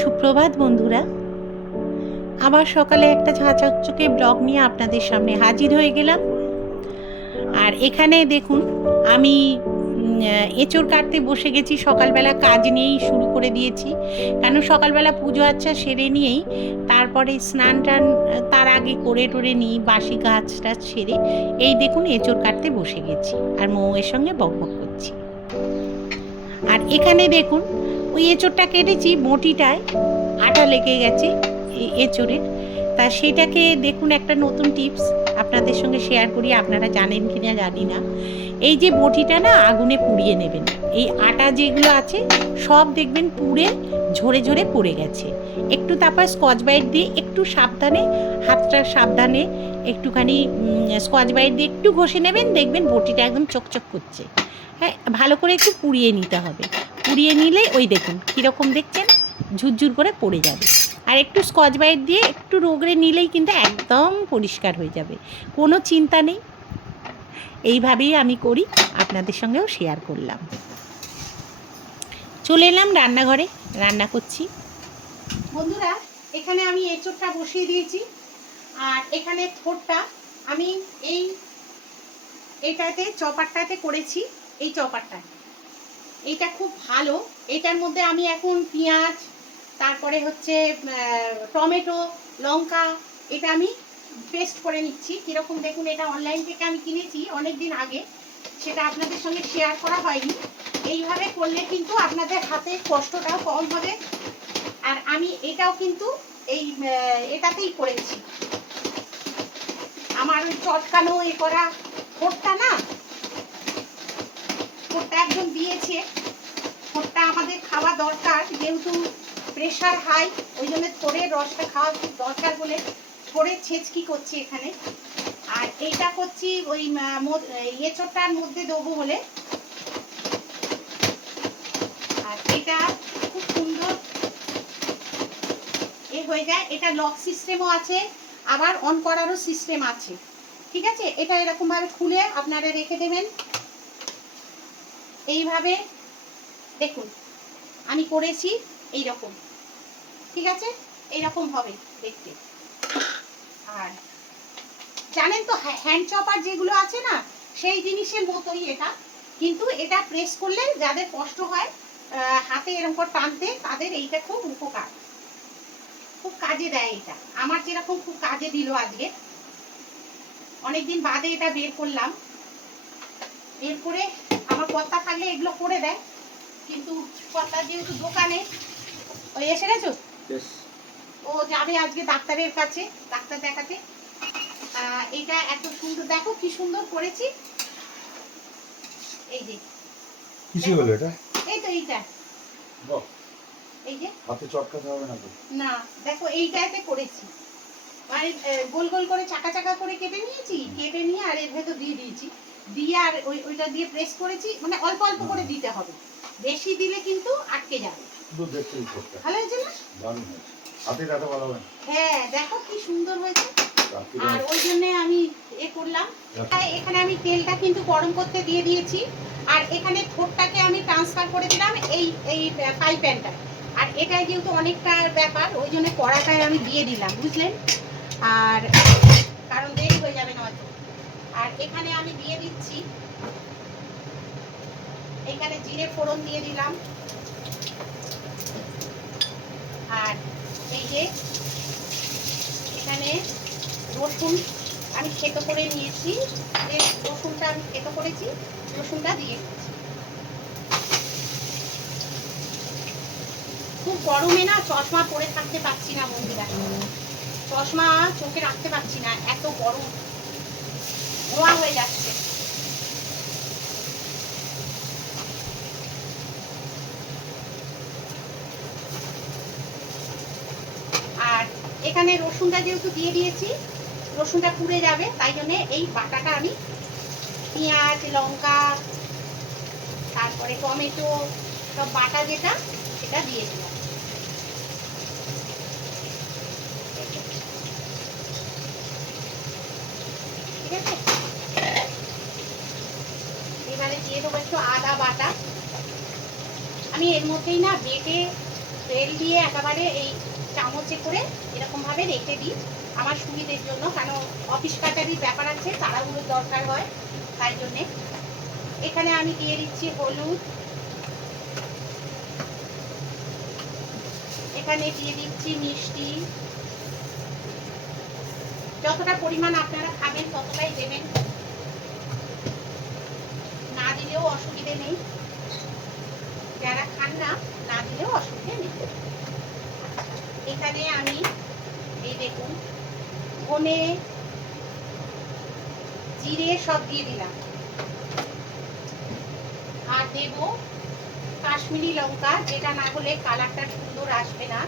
সুপ্রভাত বন্ধুরা। আবার সকালে একটা ঝাঁচকচকে ব্লগ নিয়ে আপনাদের সামনে হাজির হয়ে গেলাম। আর এখানে দেখুন, আমি এঁচড় কাটতে বসে গেছি। সকালবেলা কাজ নিয়েই শুরু করে দিয়েছি। কেন সকালবেলা পুজো আচ্ছা সেরে নিয়েই তারপরে স্নান টান, তার আগে করে টোরে নিই, বাসি গাছ টাছ সেরে। এই দেখুন এঁচড় কাটতে বসে গেছি। আর মৌয়ের সঙ্গে বক বক করছি। আর এখানে দেখুন ওই এঁচড়টা কেটেছি, বটিটায়, আটা লেগে গেছে এই এঁচড়ের। তা সেটাকে দেখুন একটা নতুন টিপস আপনাদের সঙ্গে শেয়ার করি, আপনারা জানেন কি না জানি না। এই যে বটিটা না, আগুনে পুড়িয়ে নেবেন। এই আটা যেগুলো আছে, সব দেখবেন পুড়ে ঝরে ঝরে পড়ে গেছে। একটু তারপর স্কচ বাইট দিয়ে একটু সাবধানে, হাতটা সাবধানে একটুখানি স্কচ বাইট দিয়ে একটু ঘষে নেবেন, দেখবেন বটিটা একদম চকচক করছে। হ্যাঁ ভালো করে একটু পুড়িয়ে নিতে হবে। পুড়িয়ে নিলে ওই দেখুন কীরকম দেখছেন? ঝুরঝুর করে পড়ে যাবে। আর একটু স্কচ বাইট দিয়ে একটু রোগড়ে নিলেই কিন্তু একদম পরিষ্কার হয়ে যাবে। কোনো চিন্তা নেই। এইভাবেই আমি করি, আপনাদের সঙ্গেও শেয়ার করলাম। চলে এলাম রান্নাঘরে, রান্না করছি। বন্ধুরা, এখানে আমি এঁচোড়টা বসিয়ে দিয়েছি, আর এখানে থোরটা আমি এই এটাতে, চপারটাতে করেছি, এই চপারটা। এইটা খুব ভালো। এটার মধ্যে আমি এখন পেঁয়াজ, তারপরে হচ্ছে টমেটো, লঙ্কা, এটা আমি পেস্ট করে নিচ্ছি। কীরকম দেখুন, এটা অনলাইন থেকে আমি কিনেছি অনেক দিন আগে। সেটা আপনাদের সঙ্গে শেয়ার করা হয়নি। এইভাবে করলে কিন্তু আপনাদের হাতে কষ্টটাও কম হবে। আর আমি এটাও কিন্তু এই এটাতেই করেছি। আমার ওই চটকানো এ করা ফোরটা না ফোরটা একজন দিয়েছে। ফোরটা আমাদের খাওয়া দরকার, যেহেতু প্রেশার হাই ওই জন্য থোড়ের রসটা খাওয়া খুব দরকার বলে থোড়ের ছেঁচকি করছি এখানে। আর এইটা করছি ওই মো- এঁচোড়টার মধ্যে দেবো বলে আর এটা খুব সুন্দর। এ হয়ে যায়। এটা লক সিস্টেমও আছে, আবার অন করারও সিস্টেম আছে। ঠিক আছে? এটা এরকম ভাবে খুলে আপনারা রেখে দেবেন। এইভাবে দেখুন, আমি করেছি এই রকম ঠিক আছে? এইরকম হবে দেখতে। আর জানেন তো হ্যান্ড চপার যেগুলো আছে না, সেই জিনিসের মতোই এটা। কিন্তু এটা প্রেস করলে যাদের কষ্ট হয় হাতে এরকম করে টানতে তাদের এইটা খুব উপকার। খুব কাজে দেয় এটা। আমার যেরকম খুব কাজে দিল আজকে। অনেকদিন বাদে এটা বের করলাম। বের করে আমার কর্তা থাকলে এগুলো করে দেয়। কিন্তু কর্তা যেহেতু দোকানে ওই এসে গেছো? ও যাবে আজকে ডাক্তারের কাছে ডাক্তার দেখাতে। এটা এত সুন্দর দেখো কি সুন্দর করেছি। এই যে। কিসে হলো এটা? এই তো এইটা। বাহ, এই যে। হাতে চটকাতে হবে না তো? না দেখো এইটাতে করেছি। মানে গোল গোল করে চাকা চাকা করে কেটে নিয়েছি কেটে নিয়ে আর এর ভেতর দিয়ে দিয়েছি। দিয়ে আর ওই ওইটা দিয়ে প্রেস করেছি মানে অল্প অল্প করে দিতে হবে। বেশি দিলে কিন্তু আটকে যাবে। শুধু দেখতেই চটকা ভালো হয়েছে না? হাতে কাটা ভালো হবে হ্যাঁ দেখো কি সুন্দর হয়েছে। আর ওই জন্য আমি এ করলাম। তাই এখানে আমি তেলটা কিন্তু গরম করতে দিয়ে দিয়েছি। এখানে থোটটাকে আমি ট্রান্সফার করে দিলাম এই এই ফ্রাই প্যানটায় আর এটাই যেহেতু অনেকটা ব্যাপার, ওই জন্য কড়াটায় আমি দিয়ে দিলাম, বুঝলেন? আর কারণ দেরি হয়ে যাবে নয়তো। আর এখানে আমি দিয়ে দিচ্ছি, এখানে জিরে ফোড়ন দিয়ে দিলাম। আর এই যে, এখানে রসুন আমি খেতো করে নিয়েছি রসুনটা আমি খেতো করেছি, রসুনটা দিয়ে খুব গরমে না চশমা পরে থাকতে পারছি না বন্ধুরা। চশমা চোখে রাখতে পারছি না, এত গরম। ধোঁয়া হয়ে যাচ্ছে। আর এখানে রসুনটা যেহেতু দিয়ে দিয়েছি, রসুনটা পুড়ে যাবে, তাই জন্য এই বাটাটা আমি পেঁয়াজ, লঙ্কা, তারপরে টমেটো, সব বাটা যেটা, সেটা দিয়ে দিলাম ঠিক আছে এবারে দিয়ে দেবো একটু আদা বাটা। আমি এর মধ্যেই না বেটে, তেল দিয়ে একেবারে এই চামচে করে এরকমভাবে রেখে দিই। আমার সুবিধের জন্য, কেন অফিস কাটারির ব্যাপার আছে, তাড়াহুড়োর দরকার হয়, তাই জন্যে। এখানে আমি দিয়ে দিচ্ছি হলুদ। এখানে দিয়ে দিচ্ছি মিষ্টি। যতটা পরিমাণ আপনারা খাবেন, ততটাই দেবেন। দিলেও অসুবিধে নেই। যারা খান না না দিলেও অসুবিধে নেই। এখানে আমি, এই দেখুন, ধনে, জিরে সব দিয়ে দিলাম। আর দেব কাশ্মীরি লঙ্কা, যেটা না হলে কালারটা সুন্দর আসবে না।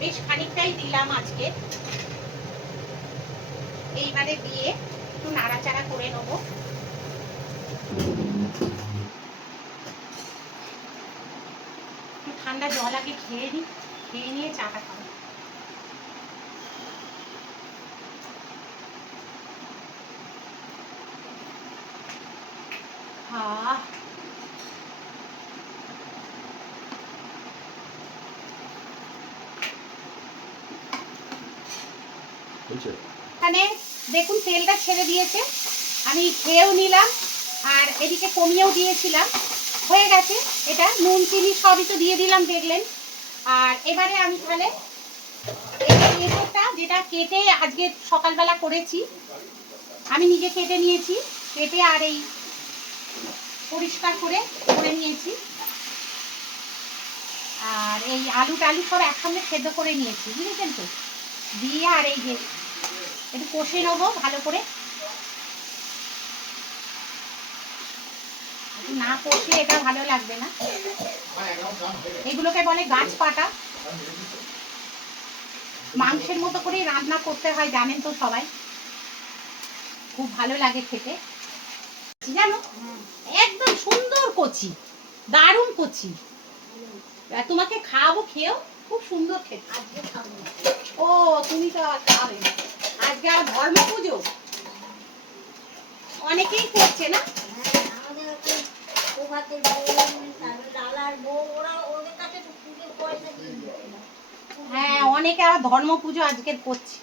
বেশ খানিকটাই দিলাম আজকে। এইবারে দিয়ে একটু নাড়াচাড়া করে নেব। একটু ঠান্ডা জল আগে খেয়ে নিই খেয়ে নিয়ে চাটা খাব। বুঝছে এখানে দেখুন, তেলটা ছেড়ে দিয়েছে। আমি খেয়েও নিলাম, আর এদিকে কমিয়েও দিয়েছিলাম। হয়ে গেছে, এটা নুন, চিনি সবই তো দিয়ে দিলাম, দেখলেন। আর এবারে আমি তাহলে এঁচোড়টা যেটা কেটে আজকে সকালবেলা করেছি, আমি নিজে কেটে নিয়েছি, কেটে আর এই পরিষ্কার করে করে নিয়েছি। আর এই আলু টালু সব একসঙ্গে সেদ্ধ করে নিয়েছি, বুঝেছেন তো? দিয়ে আর এই যে একটু কষে নেব, ভালো করে। না কষে এটা ভালো লাগবে না। এগুলোকে বলে গাছ পাটা। মাংসের মতো করে রান্না করতে হয়, জানেন তো সবাই। খুব ভালো লাগে খেতে। জানো, একদম সুন্দর কচি, দারুণ কচি। তোমাকে খাওয়াবো, খেয়েও খুব সুন্দর খেতে। ও, তুমি তো না। আজকে ধর্ম পুজো? অনেকেই করছে না? হ্যাঁ, অনেকে আবার ধর্ম পুজো আজকে করছে।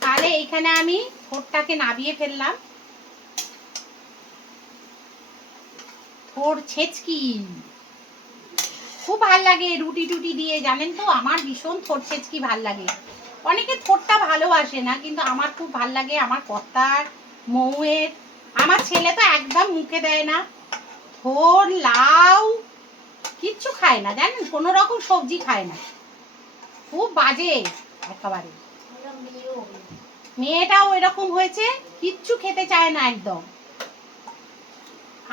তাহলে এইখানে আমি থোরটাকে নাবিয়ে ফেললাম। থোর খুব ভালো লাগে রুটি টুটি দিয়ে জানেন তো? আমার ভীষণ থোর ছেচকি ভালো লাগে। অনেকে থোরটা ভালোবাসে না, কিন্তু আমার খুব ভালো লাগে আমার কর্তার, মৌয়ের। আমার ছেলে তো একদম মুখে দেয় না। থোর লাউ, কিচ্ছু খায় না, জানেন? কোনো রকম সবজি খায় না। খুব বাজে একেবারে। মেয়েটাও এরকম হয়েছে, কিচ্ছু খেতে চায় না একদম।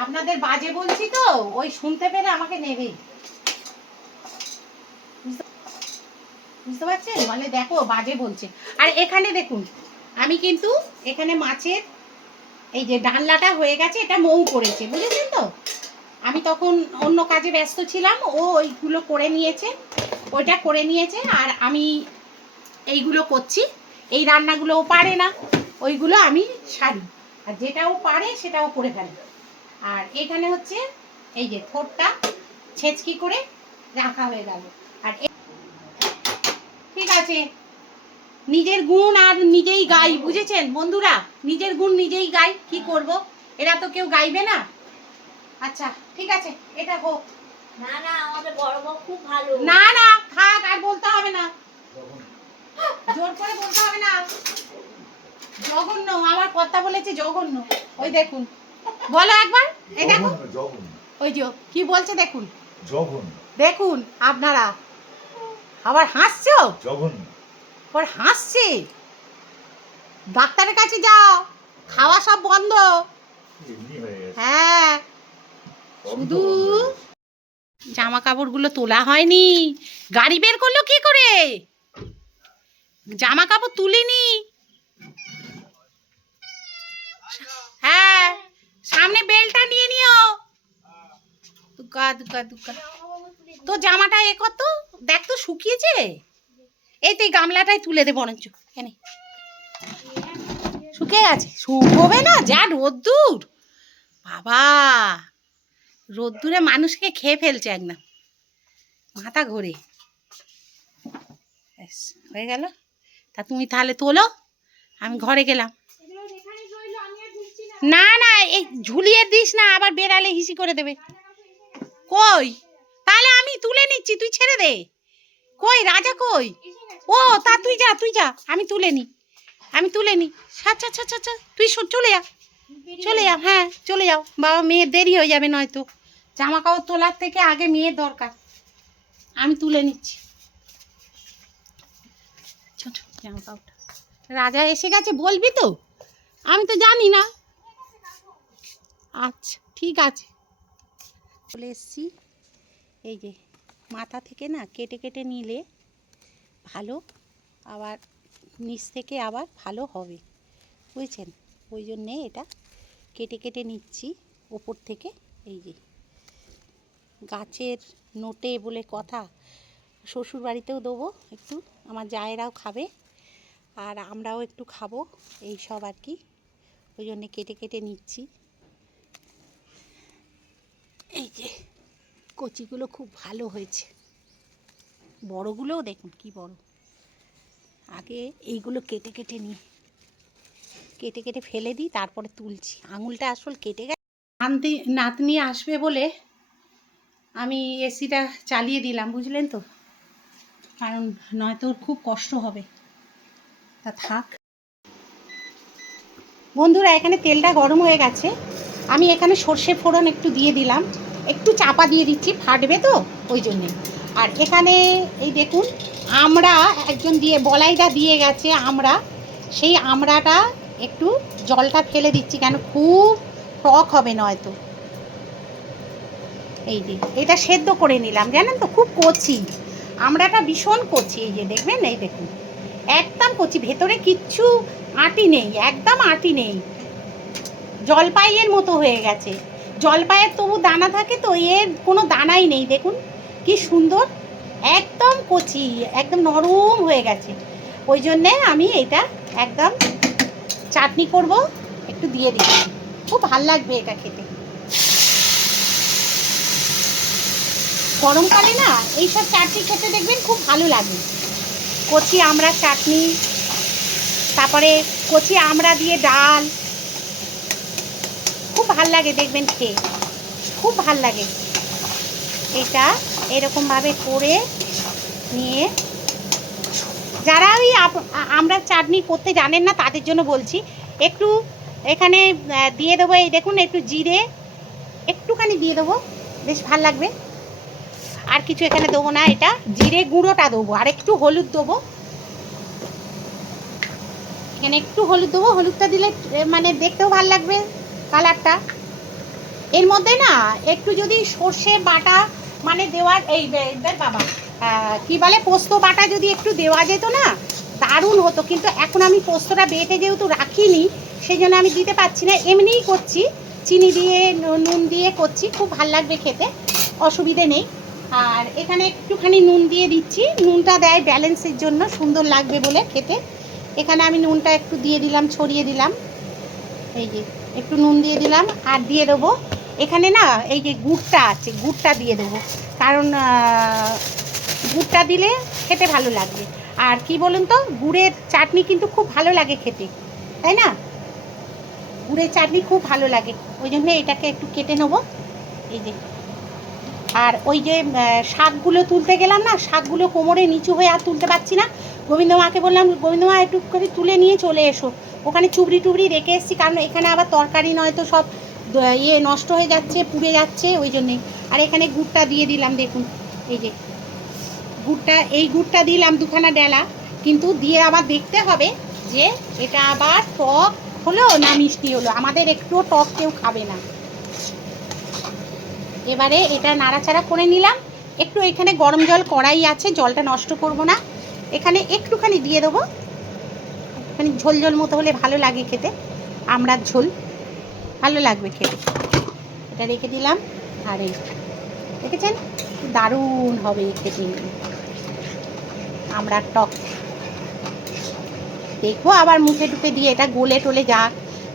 আপনাদের বাজে বলছি তো, ওই শুনতে পেলে আমাকে নেবে। বুঝতে পারছেন? বলে দেখো, বাজে বলছে। আর এখানে দেখুন, আমি কিন্তু এখানে মাছের এই যে ডালনাটা হয়ে গেছে, এটা মৌ করেছে, বুঝেছেন তো? আমি তখন অন্য কাজে ব্যস্ত ছিলাম, ও ওইগুলো করে নিয়েছে, ওইটা করে নিয়েছে, আর আমি এইগুলো করছি। এই রান্নাগুলোও পারে না, ওইগুলো আমি সারি। আর যেটা ও পারে সেটাও করে ফেলে। আর এখানে হচ্ছে, এই যে থোরটা ছেচকি করে রাখা হয়ে গেল। আর ঠিক আছে। নিজের গুণ আর নিজেই গাই বুঝেছেন? বন্ধুরা নিজের গুণ নিজেই গাই কি করব? এরা তো কেউ গাইবে না। আচ্ছা ঠিক আছে এটা হোক। না না আমাদের বড় বউ খুব ভালো। না না থাক আর বলতে হবে না। জোর করে বলতে হবে না। জঘন্য আমার কথা বলেছে জঘন্য। ওই দেখুন। বলো একবার এই দেখুন ওই যে কি বলছে দেখুন। জঘন্য। দেখুন আপনারা। আবার হাসছো? জঘন্য। আবার হাসছে? ডাক্তারের কাছে যাও খাওয়া সব বন্ধ। হয়ে গেছে। হ্যাঁ। শুধু। জামা কাপড়গুলো তোলা হয়নি। গাড়ি বের করল কি করে? জামা কাপড় তুলিনি। হ্যাঁ সামনে বেলটা নিয়ে নিও। দুকা দুকা দুকা তো জামাটা এ কত দেখ তো শুকিয়েছে। এই তো এই গামলাটাই তুলে দে বরঞ্চ, এনে। শুকিয়ে গেছে, শুকোবে না, যা রোদ্দুর। বাবা, রোদ্দুরে মানুষকে খেয়ে ফেলছে একদম। মাথা ঘোরে। হয়ে গেল। তা তুমি তাহলে তোলো, আমি ঘরে গেলাম। না না, এই ঝুলিয়ে দিস না, আবার বেড়ালে হিসি করে দেবে। কই? তুলে নিচ্ছি, তুই ছেড়ে দে। কই, রাজা কই? ও, তা তুই যা তুই যা, আমি তুলে নি, আমি তুলে নি। আচ্ছা আচ্ছা আচ্ছা তুই চলে যা চলে যাও হ্যাঁ চলে যাও বাবা মেয়ের দেরি হয়ে যাবে নয়তো। জামা কাপড় তোলার থেকে আগে মেয়ের দরকার। আমি তুলে নিচ্ছি। রাজা এসে গেছে, বলবি তো? আমি তো জানি না। আচ্ছা ঠিক আছে। চলে এসছি। এই যে মাথা থেকে না কেটে কেটে নিলে ভালো, আবার নিচ থেকে আবার ভালো হবে। বুঝছেন? ওই জন্যে এটা কেটে কেটে নিচ্ছি ওপর থেকে। এই যে গাছের নোটে বলে কথা শ্বশুর বাড়িতেও দেবো একটু, আমার জায়েরাও খাবে, আর আমরাও একটু খাব, এই সব আর কি। ওই জন্যে কেটে কেটে নিচ্ছি এই যে কচিগুলো খুব ভালো হয়েছে। বড়গুলোও দেখুন কি বড়। আগে এইগুলো কেটে কেটে নিই। কেটে কেটে ফেলে দিই, তারপরে তুলছি। আঙুলটা আসল কেটে গেছে। নাতি, নাতনি আসবে বলে আমি এসিটা চালিয়ে দিলাম, বুঝলেন তো? কারণ নয়তো ওর খুব কষ্ট হবে। তা থাক। বন্ধুরা, এখানে তেলটা গরম হয়ে গেছে। আমি এখানে সর্ষে ফোড়ন একটু দিয়ে দিলাম। একটু চাপা দিয়ে দিচ্ছি, ফাটবে তো, ওই জন্যে। আর এখানে এই দেখুন, আমরা একজন দিয়ে বলাইটা দিয়ে গেছে আমরা। সেই আমড়াটা একটু জলটা ফেলে দিচ্ছি কেন? খুব টক হবে নয়তো। এই যে, এটা সেদ্ধ করে নিলাম, জানেন তো? খুব কচি। আমড়াটা ভীষণ কচি, এই যে দেখবেন? এই দেখুন। একদম কচি, ভেতরে কিচ্ছু আটি নেই, একদম আটি নেই। জলপাইয়ের মতো হয়ে গেছে। জলপাইয়ের তবু দানা থাকে তো, এর কোনো দানাই নেই, দেখুন। কি সুন্দর, একদম কচি, একদম নরম হয়ে গেছে। ওই জন্যে আমি এটা একদম চাটনি করব, একটু দিয়ে দিচ্ছি খুব ভালো লাগবে এটা খেতে। গরমকালে না, এইসব চাটনি খেতে দেখবেন খুব ভালো লাগে। কচি আমড়ার চাটনি, তারপরে কচি আমড়া দিয়ে ডাল ভালো লাগে, দেখবেন খেয়ে। খুব ভালো লাগে। এটা এরকমভাবে করে নিয়ে যারা ওই আমরা চাটনি করতে জানেন না, তাদের জন্য বলছি, একটু এখানে দিয়ে দেবো এই দেখুন, একটু জিরে, একটুখানি দিয়ে দেবো, বেশ ভালো লাগবে। আর কিছু এখানে দেবো না, এটা জিরে গুঁড়োটা দেবো, আর একটু হলুদ দেবো। এখানে একটু হলুদ দেবো, হলুদটা দিলে মানে দেখতেও ভালো লাগবে। কালারটা এর মধ্যে না একটু যদি সর্ষে বাটা মানে দেওয়ার, এই বাবা কি বলে, পোস্ত বাটা যদি একটু দেওয়া যেত না, দারুণ হতো। কিন্তু এখন আমি পোস্তটা বেটে যেহেতু রাখিনি সেই জন্য আমি দিতে পারছি না। এমনিই করছি, চিনি দিয়ে নুন দিয়ে করছি, খুব ভালো লাগবে খেতে, অসুবিধে নেই। আর এখানে একটুখানি নুন দিয়ে দিচ্ছি। নুনটা দেয় ব্যালেন্সের জন্য, সুন্দর লাগবে বলে খেতে। এখানে আমি নুনটা একটু দিয়ে দিলাম, ছড়িয়ে দিলাম। এই যে একটু নুন দিয়ে দিলাম আর দিয়ে দেবো। এখানে না, এই যে গুড়টা আছে, গুড়টা দিয়ে দেবো। কারণ গুড়টা দিলে খেতে ভালো লাগবে। আর কি বলুন তো, গুড়ের চাটনি কিন্তু খুব ভালো লাগে খেতে, তাই না? গুড়ের চাটনি খুব ভালো লাগে। ওই জন্য এটাকে একটু কেটে নেব। এই যে। আর ওই যে শাকগুলো তুলতে গেলাম না, শাকগুলো কোমরে নিচু হয়ে আর তুলতে পারছি না। গোবিন্দ মাকে বললাম, গোবিন্দ মা, একটু করে তুলে নিয়ে চলে এসো। ওখানে চুবড়ি টুবড়ি রেখে এসেছি, কারণ এখানে আবার তরকারি নয়তো সব ইয়ে নষ্ট হয়ে যাচ্ছে, পুড়ে যাচ্ছে, ওই জন্যে। আর এখানে গুড়টা দিয়ে দিলাম, দেখুন, এই যে। গুড়টা, এই গুড়টা দিলাম দুখানা ডেলা, কিন্তু দিয়ে আবার দেখতে হবে যে এটা আবার টক হলো না মিষ্টি হলো। আমাদের একটুও টক কেউ খাবে না। এবারে এটা নাড়াচাড়া করে নিলাম। একটু এখানে গরম জল কড়াই আছে, জলটা নষ্ট করব না। এখানে একটুখানি দিয়ে দেবো। মানে ঝোল ঝোল মতো হলে ভালো লাগে খেতে। আমড়ার ঝোল, ভালো লাগবে খেতে। এটা রেখে দিলাম, আর এই দেখেছেন? দারুণ হবে খেতে। আমড়ার টক। দেখব আবার মুখে টুকে দিয়ে এটা গলে টোলে যাক।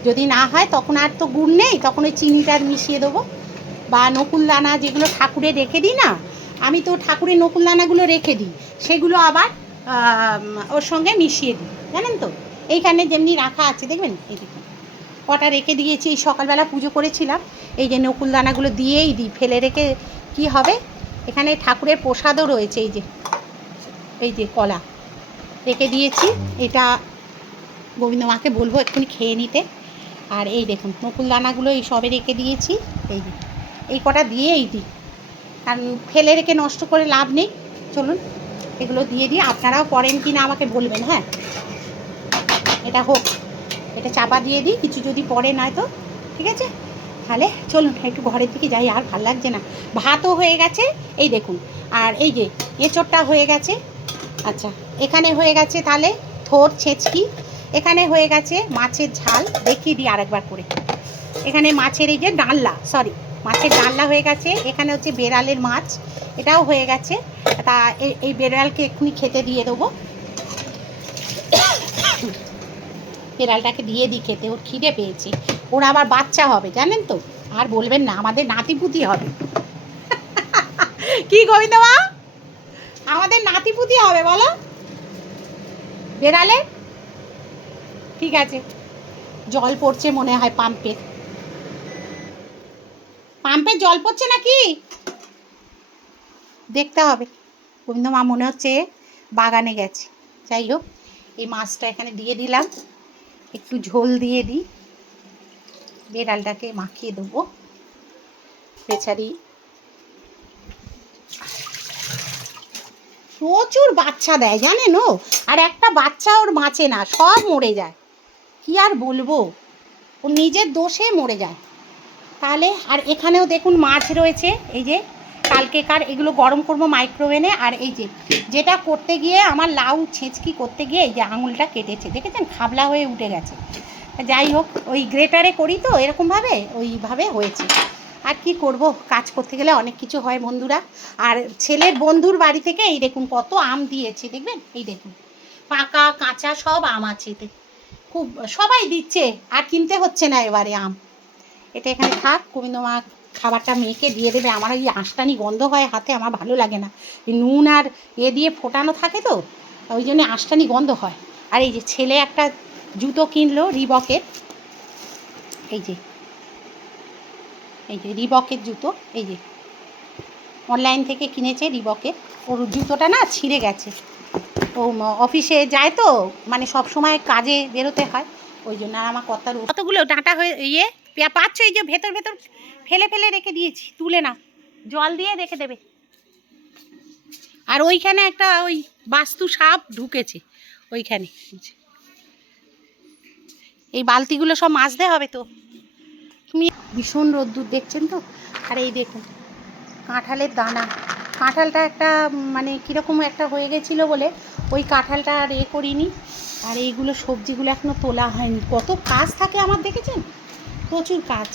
যদি না হয় তখন আর তো গুড় নেই, তখন ওই চিনিটা মিশিয়ে দেবো। বা নকুল দানা যেগুলো ঠাকুরে রেখে দিই না, আমি তো ঠাকুরের নকুল দানাগুলো রেখে দিই, সেগুলো আবার ওর সঙ্গে মিশিয়ে দিই। জানেন তো? এইখানে যেমনি রাখা আছে, দেখবেন? এই দেখুন। কটা রেখে দিয়েছি, এই সকালবেলা পুজো করেছিলাম। এই যে নকুল দানাগুলো দিয়েই দিই ফেলে রেখে কি হবে? এখানে ঠাকুরের প্রসাদও রয়েছে, এই যে এই যে কলা। রেখে দিয়েছি। এটা গোবিন্দ মাকে বলব এক্ষুনি খেয়ে নিতে। আর এই দেখুন নকুল দানাগুলো এই সবে রেখে দিয়েছি। এই যে, এই কটা দিয়েই দিই কারণ ফেলে রেখে নষ্ট করে লাভ নেই। চলুন, এগুলো দিয়ে দিই। আপনারাও পড়েন কি না আমাকে বলবেন হ্যাঁ? এটা হোক, এটা চাপা দিয়ে দিই, কিছু যদি পড়ে নয় তো, ঠিক আছে? তাহলে চলুন, একটু ঘরের দিকে যাই, আর ভালো লাগছে না। ভাতও হয়ে গেছে, এই দেখুন। আর এই যে, এঁচোড়টা হয়ে গেছে আচ্ছা এখানে হয়ে গেছে তাহলে থোর, ছেঁচকি, এখানে হয়ে গেছে মাছের ঝাল, দেখিয়ে দিই আরেকবার করে। এখানে মাছের এই যে ডালনা সরি মাছের ডালনা হয়ে গেছে, এখানে হচ্ছে বেড়ালের মাছ, এটাও হয়ে গেছে। তা এই বেড়ালকে এক্ষুনি খেতে দিয়ে দেবো। বেড়ালটাকে দিয়ে দিই খেতে, ওর খিদে পেয়েছে। ওর আবার বাচ্চা হবে, জানেন তো? আর বলবেন না, আমাদের নাতিপুতি হবে। কি গোবিন্দ মা? আমাদের নাতিপুতি হবে, বলো। বেড়ালে? ঠিক আছে। জল পড়ছে মনে হয় পাম্পের পাম্পের জল পড়ছে নাকি? দেখতে হবে। গোবিন্দ মা, মনে হচ্ছে বাগানে গেছে। যাই হোক, এই মাছটা এখানে দিয়ে দিলাম। একটু ঝোল দিয়ে দিই। বেড়ালটাকে মাখিয়ে দেবো। বেচারি প্রচুর বাচ্চা দেয়, জানেন ও? আর একটা বাচ্চা ওর বাঁচে না, সব মরে যায়। কি আর বলব? ও নিজের দোষে মরে যায়। তাহলে আর এখানেও দেখুন মাছ রয়েছে, এই যে কালকেকার এগুলো গরম করব মাইক্রোওভেনে আর এই যে, যেটা করতে গিয়ে আমার লাউ ছেঁচকি করতে গিয়ে এই যে আঙুলটা কেটেছে, দেখেছেন? খাবলা হয়ে উঠে গেছে। যাই হোক, ওই গ্রেটারে করি তো, এরকমভাবে ওইভাবে হয়েছে। আর কি করব, কাজ করতে গেলে অনেক কিছু হয় বন্ধুরা। আর ছেলের বন্ধুর বাড়ি থেকে এই দেখুন, কত আম দিয়েছে, দেখবেন? এই দেখুন, পাকা, কাঁচা সব আম আছে এতে। খুব, সবাই দিচ্ছে, আর কিনতে হচ্ছে না এবারে আম। এটা এখানে থাক গোবিন্দ মা খাবারটা মেয়েকে দিয়ে দেবে। আমার ওই আঁশটানি গন্ধ হয় হাতে, আমার ভালো লাগে না। নুন আর এ দিয়ে ফোটানো থাকে তো, ওই জন্য আঁশটানি গন্ধ হয়। আর এই যে ছেলে একটা জুতো কিনলো রিবকের, এই যে এই যে রিবকের জুতো, এই যে, অনলাইন থেকে কিনেছে রিবকের। ওর জুতোটা না ছিঁড়ে গেছে। ও অফিসে যায় তো মানে সব সময় কাজে বেরোতে হয়। ওই জন্য আর আমার কর্তার কতগুলো ডাঁটা হয়ে ইয়ে? পাচ্ছ এই যে ভেতর ভেতর ফেলে ফেলে রেখে দিয়েছি, তুলে না জল দিয়ে রেখে দেবে। আর ওইখানে একটা ওই বাস্তু সাপ ঢুকেছে, ওইখানে। এই বালতিগুলো সব মাজতে হবে তো। তুমি ভীষণ রোদ্দুর দেখছেন তো? আর এই দেখুন, কাঁঠালের দানা। কাঁঠালটা একটা মানে কীরকম একটা হয়ে গেছিল বলে ওই কাঁঠালটা আর এ করিনি। আর এইগুলো সবজিগুলো এখনও তোলা হয়নি। কত কাজ থাকে আমার দেখেছেন? প্রচুর কাজ।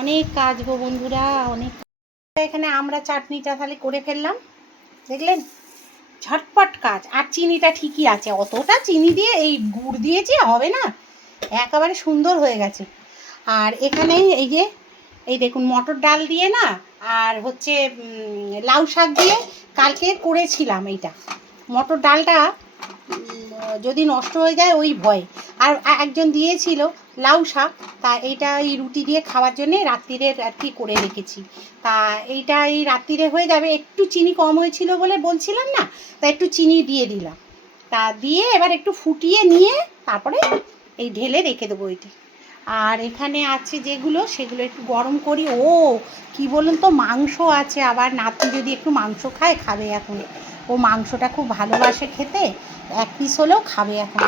অনেক কাজ গো বন্ধুরা, অনেক এখানে আমরা চাটনিটা তাহলে করে ফেললাম, দেখলেন? ঝটপট কাজ, আর চিনিটা ঠিকই আছে, অতটা চিনি দিয়ে এই গুড় দিয়েছি, হবে না? একেবারে সুন্দর হয়ে গেছে। আর এখানে এই যে, এই দেখুন মটর ডাল দিয়ে না, আর হচ্ছে লাউ শাক দিয়ে কালকে করেছিলাম এইটা। মটর ডালটা যদি নষ্ট হয়ে যায় ওই ভয়। আর একজন দিয়েছিল লাউ শাক, তা এইটা এই রুটি দিয়ে খাওয়ার জন্যে রাত্রিরে আর কি করে রেখেছি। তা এইটা এই রাত্রিরে হয়ে যাবে, একটু চিনি কম হয়েছিল বলে বলছিলাম না, তা একটু চিনি দিয়ে দিলাম। তা দিয়ে এবার একটু ফুটিয়ে নিয়ে তারপরে এই ঢেলে রেখে দেবো এইটা আর এখানে আছে যেগুলো, সেগুলো একটু গরম করি। ও, কি বলুন তো, মাংস আছে। আবার নাতি যদি একটু মাংস খায়, খাবে এখন। ও মাংসটা খুব ভালোবাসে খেতে, এক পিস হলেও খাবে এখন।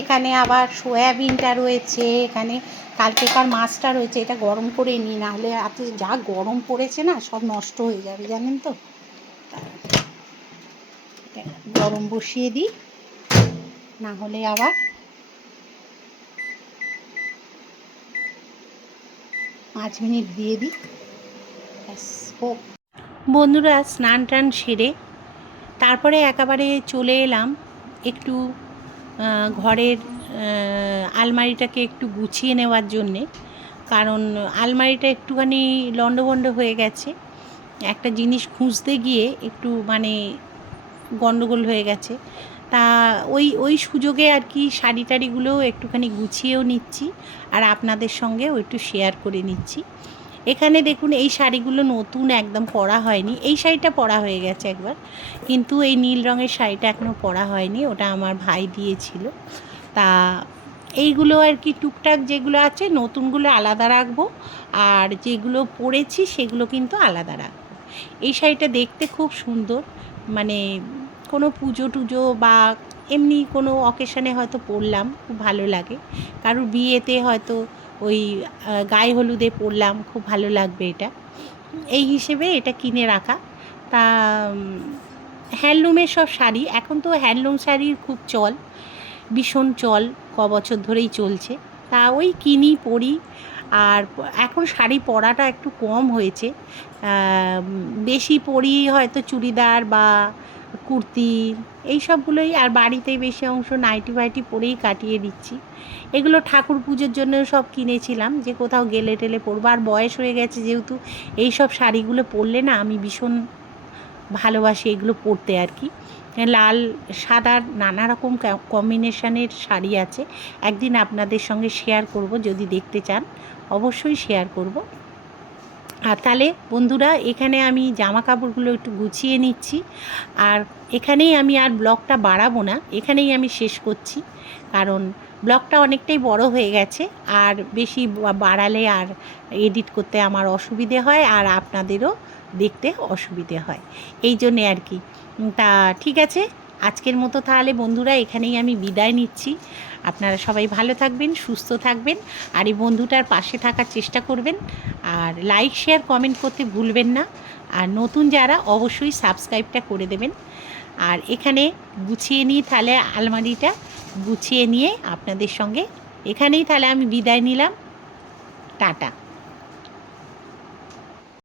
এখানে আবার সয়াবিনটা রয়েছে, এখানে কালকেকার মাছটা রয়েছে, এটা গরম করে নিই, নাহলে আপনি যা গরম পড়েছে না, সব নষ্ট হয়ে যাবে, জানেন তো? গরম বসিয়ে দিই না হলে আবার পাঁচ মিনিট দিয়ে দিই, ব্যাস, হোক। বন্ধুরা, স্নান টান সেরে তারপরে একেবারে চলে এলাম, একটু ঘরের আলমারিটাকে একটু গুছিয়ে নেওয়ার জন্যে। কারণ আলমারিটা একটুখানি লণ্ডভণ্ড হয়ে গেছে। একটা জিনিস খুঁজতে গিয়ে একটু মানে গন্ডগোল হয়ে গেছে। তা ওই ওই সুযোগে আর কি শাড়ি টাড়িগুলোও একটুখানি গুছিয়েও নিচ্ছি। আর আপনাদের সঙ্গেও একটু শেয়ার করে নিচ্ছি। এখানে দেখুন এই শাড়িগুলো নতুন একদম পরা হয়নি। এই শাড়িটা পরা হয়ে গেছে একবার। কিন্তু এই নীল রঙের শাড়িটা এখনও পরা হয়নি, ওটা আমার ভাই দিয়েছিল। তা এইগুলো আর কি টুকটাক যেগুলো আছে নতুনগুলো আলাদা রাখব, আর যেগুলো পরেছি সেগুলো কিন্তু আলাদা রাখব। এই শাড়িটা দেখতে খুব সুন্দর মানে কোনো পুজো টুজো বা এমনি কোনো অকেশনে হয়তো পরলাম, খুব ভালো লাগে। কারোর বিয়েতে হয়তো ওই গায়ে হলুদে পরলাম, খুব ভালো লাগবে এটা। এই হিসেবে এটা কিনে রাখা। তা হ্যান্ডলুমের সব শাড়ি, এখন তো হ্যান্ডলুম শাড়ির খুব চল, ভীষণ চল, ক বছর ধরেই চলছে। তা ওই কিনি, পরি, আর এখন শাড়ি পরাটা একটু কম হয়েছে। বেশি পরি হয়তো চুড়িদার বা কুর্তি এই সবগুলোই আর বাড়িতেই বেশি অংশ নাইটি ফাইটি পরেই কাটিয়ে দিচ্ছি। এগুলো ঠাকুর পুজোর জন্য সব কিনেছিলাম, যে কোথাও গেলে টেলে পরবো। আর বয়স হয়ে গেছে যেহেতু এই সব শাড়িগুলো পরলে না আমি ভীষণ ভালোবাসি এগুলো পরতে আর কি। লাল সাদার নানা রকম কম্বিনেশনের শাড়ি আছে। একদিন আপনাদের সঙ্গে শেয়ার করব, যদি দেখতে চান, অবশ্যই শেয়ার করব। আর তাহলে বন্ধুরা, এখানে আমি জামা কাপড়গুলো একটু গুছিয়ে নিচ্ছি। আর এখানেই আমি আর ব্লগটা বাড়াবো না, এখানেই আমি শেষ করছি। কারণ ব্লগটা অনেকটাই বড় হয়ে গেছে, আর বেশি বাড়ালে আর এডিট করতে আমার অসুবিধে হয়, আর আপনাদেরও দেখতে অসুবিধে হয়। এই জন্যে আর কি। তা ঠিক আছে আজকের মতো তাহলে বন্ধুরা, এখানেই আমি বিদায় নিচ্ছি। আপনারা সবাই ভালো থাকবেন, সুস্থ থাকবেন, আর এই বন্ধুটার পাশে থাকার চেষ্টা করবেন। আর লাইক শেয়ার কমেন্ট করতে ভুলবেন না। আর নতুন যারা, অবশ্যই সাবস্ক্রাইবটা করে দেবেন। আর এখানে গুছিয়ে নিই তাহলে আলমারিটা, গুছিয়ে নিয়ে আপনাদের সঙ্গে। এখানেই তাহলে আমি বিদায় নিলাম। টাটা।